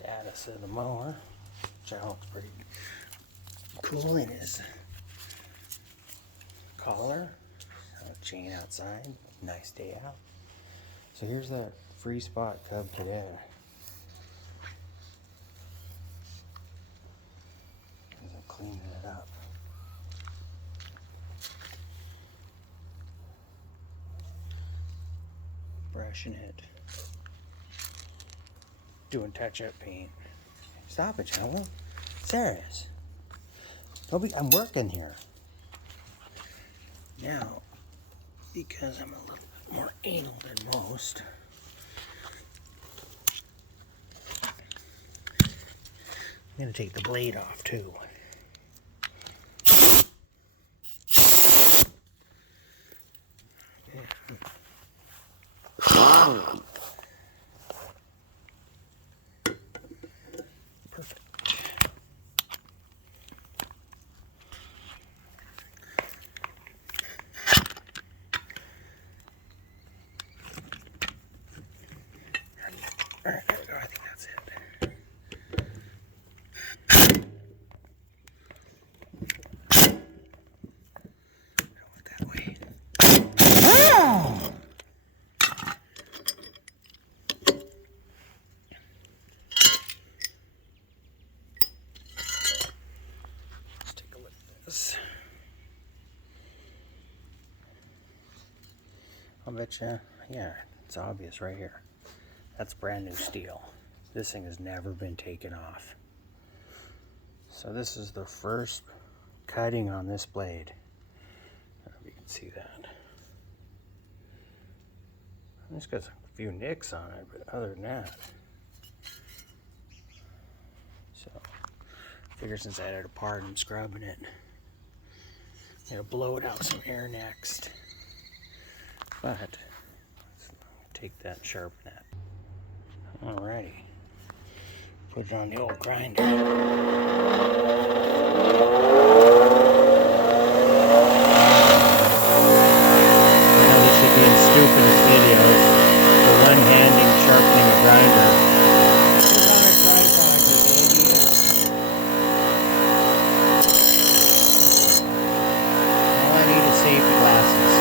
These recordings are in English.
status of the mower, which I looks pretty cool in his collar. Chain outside, nice day out. So here's that free spot cub today. I'm cleaning it up. Brushing it. Doing touch-up paint. Stop it, Joe. Serious. I'm working here. Now, because I'm a little bit more anal than most, I'm going to take the blade off too. Perfect. All right, there we go. I think that's it. That way. Let's take a look at this. I'll bet you, yeah, it's obvious right here. That's brand new steel. This thing has never been taken off. So this is the first cutting on this blade. I don't know if you can see that. It's got a few nicks on it, but other than that. So, I figure since I had it apart, I'm scrubbing it. I'm gonna blow it out some air next. But, let's take that and sharpen it. Alrighty. Put it on the old grinder. Now this should be in stupidest videos. The one-handing sharpening a grinder. Put it on a tripod, you idiot. All I need is safety glasses.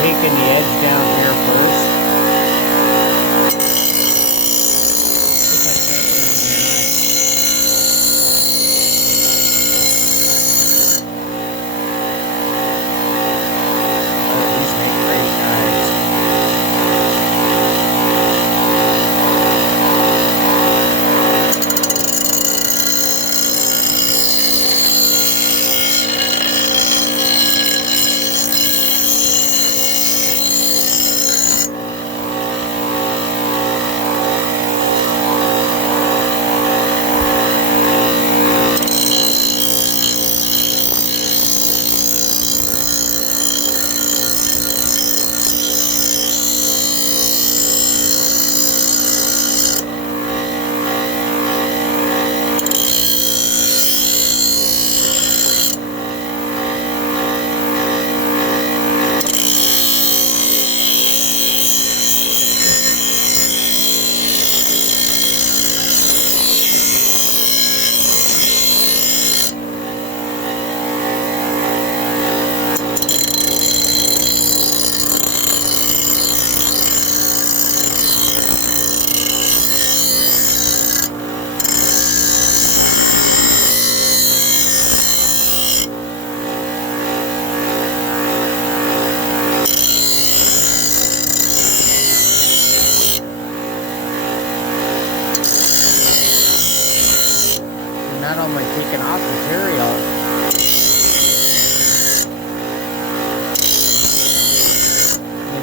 Taking the edge down here first. Just like that. Oh, these make great knives.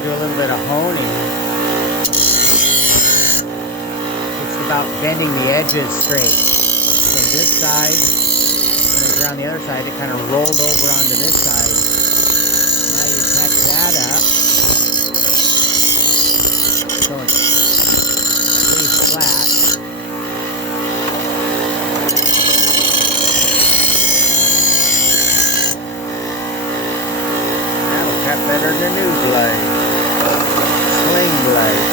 do a little bit of honing. It's about bending the edges straight. So this side, when it's around the other side, it kind of rolled over onto this side. Now you tack that up so it stays flat. That'll cut better than new blade. Sling blade.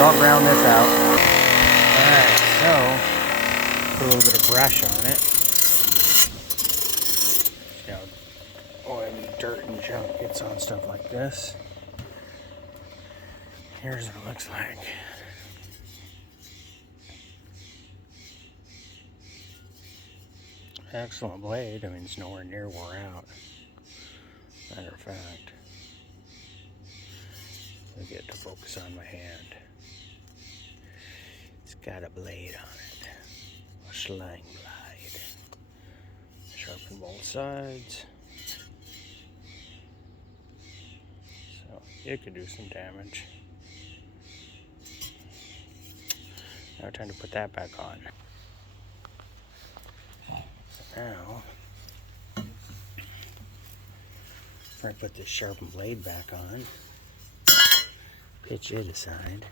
I'll ground this out. Alright, so put a little bit of brush on it. You know, oily dirt and junk gets on stuff like this. Here's what it looks like. Excellent blade. I mean, it's nowhere near wore out. Matter of fact, I get to focus on my hand. It's got a blade on it, a sling blade. Sharpen both sides. So it could do some damage. Now time to put that back on. So now, after I put this sharpened blade back on, pitch it aside.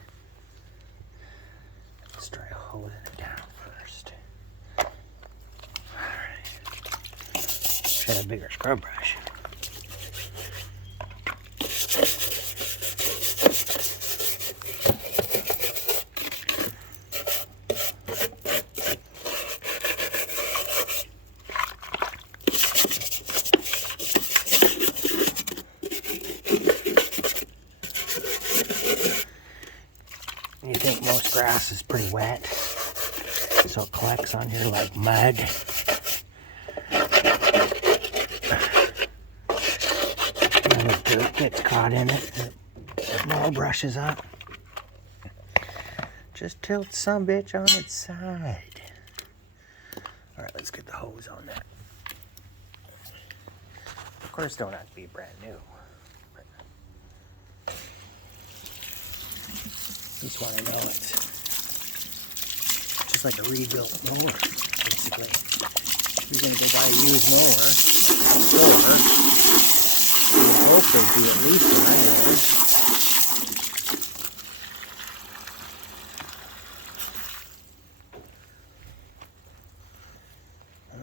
Let's try holding it down first. Alright. Get a bigger scrub brush. You think most grass is pretty wet, so it collects on here like mud. And the dirt gets caught in it. The mower brushes up. Just tilt some bitch on its side. Alright, let's get the hose on that. Of course, don't have to be brand new. Just want to know it's just like a rebuilt mower, basically. You're going to go buy a used mower at a store. You would hope they'd do at least what I'm doing.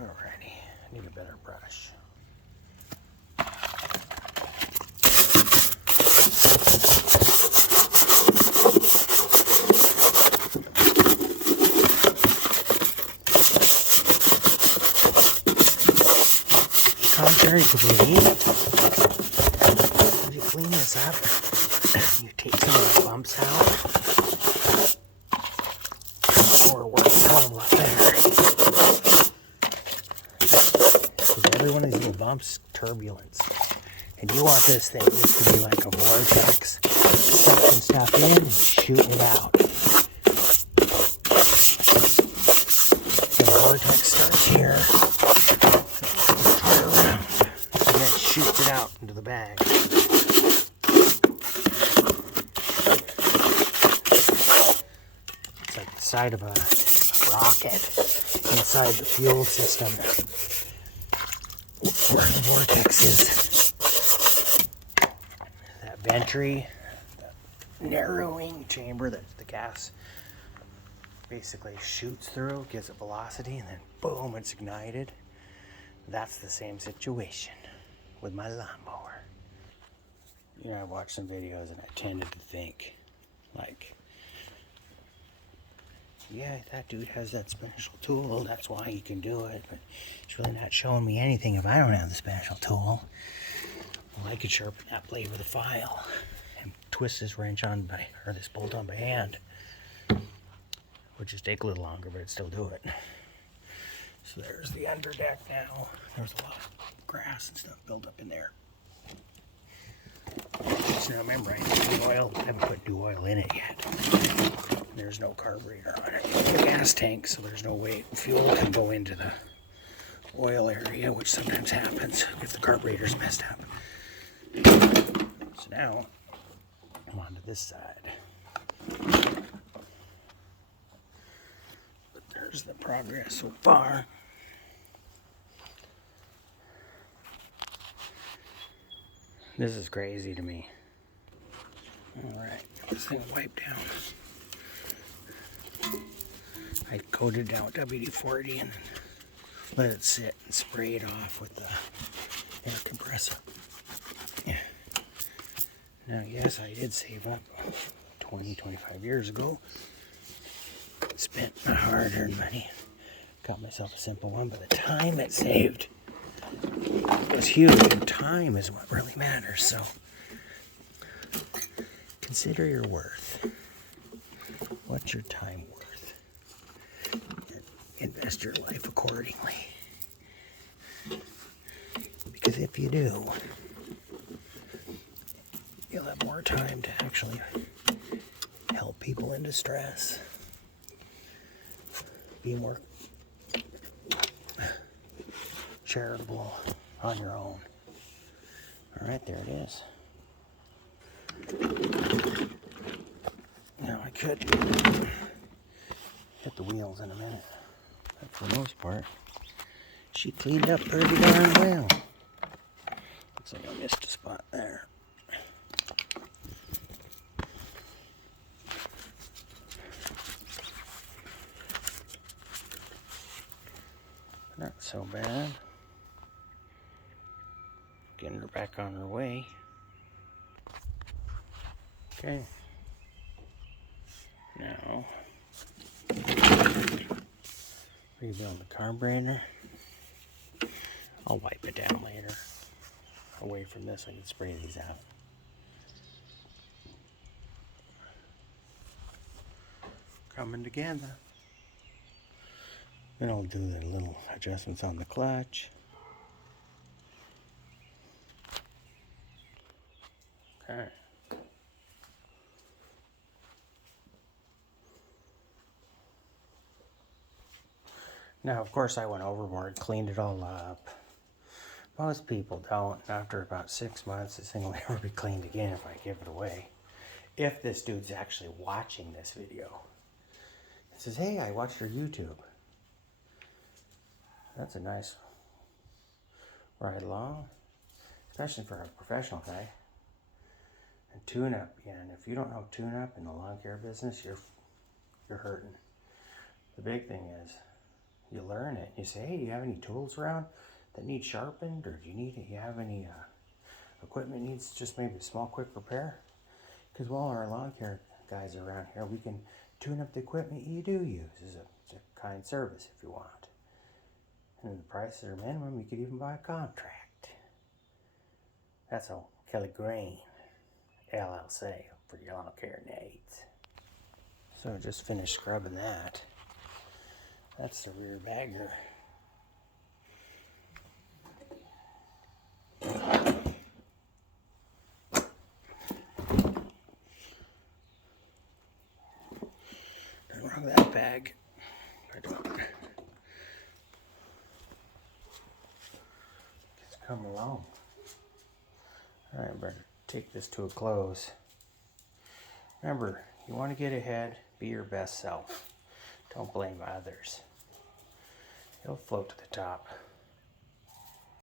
Alrighty, I need a better brush. Contrary to belief, if you clean this up, you take some of the bumps out, or works a hell of a lot better. Because every one of these little bumps, turbulence. And you want this thing just to be like a vortex, sucking stuff in and shooting it out. The vortex starts here. Shoots it out into the bag. It's like the side of a rocket inside the fuel system where the vortex is. That ventry, that narrowing chamber that the gas basically shoots through, gives it velocity, and then boom, it's ignited. That's the same situation with my lawnmower. You know, I watched some videos and I tended to think, like, yeah, that dude has that special tool, that's why he can do it, but it's really not showing me anything if I don't have the special tool. Well, I could sharpen that blade with a file and twist this wrench on by, or this bolt on by hand. Would just take a little longer, but it'd still do it. So there's the underdeck now. There's a lot of grass and stuff built up in there. Just now remember, I need oil oil. I haven't put new oil in it yet. There's no carburetor on it. The gas tank, so there's no way fuel can go into the oil area, which sometimes happens if the carburetor's messed up. So now I'm on to this side. But there's the progress so far. This is crazy to me. Alright, get this thing wiped down. I coated it down with WD-40 and then let it sit and spray it off with the air compressor. Yeah. Now, yes, I did save up 25 years ago. Spent my hard-earned money. Got myself a simple one, but the time it saved was huge, and time is what really matters. So, consider your worth. What's your time worth? Invest your life accordingly. Because if you do, you'll have more time to actually help people in distress. Be more charitable on your own. All right, there it is. Now I could hit the wheels in a minute, but for the most part, she cleaned up pretty darn well. Looks like I missed a spot there. Not so bad. Getting her back on her way. Okay. Now, rebuild the carburetor. I'll wipe it down later. Away from this, I can spray these out. Coming together. Then I'll do the little adjustments on the clutch. Okay. Now, of course, I went overboard, cleaned it all up. Most people don't. After about 6 months, this thing will never be cleaned again if I give it away. If this dude's actually watching this video. He says, hey, I watched your YouTube. That's a nice ride along, especially for a professional guy. And tune-up, and if you don't know tune-up in the lawn care business, you're hurting. The big thing is, you learn it. You say, hey, do you have any tools around that need sharpened, or do you have any equipment needs just maybe a small quick repair? Because while our lawn care guys are around here, we can tune up the equipment you do use. It's a kind service if you want. And the prices are minimum, you could even buy a contract. That's all Kelly Green, LLC, for your lawn care needs. So just finished scrubbing that. That's the rear bagger. Nothing wrong with that bag. I don't. Just come along. All right, better take this to a close. Remember, you want to get ahead, be your best self. Don't blame others. You'll float to the top.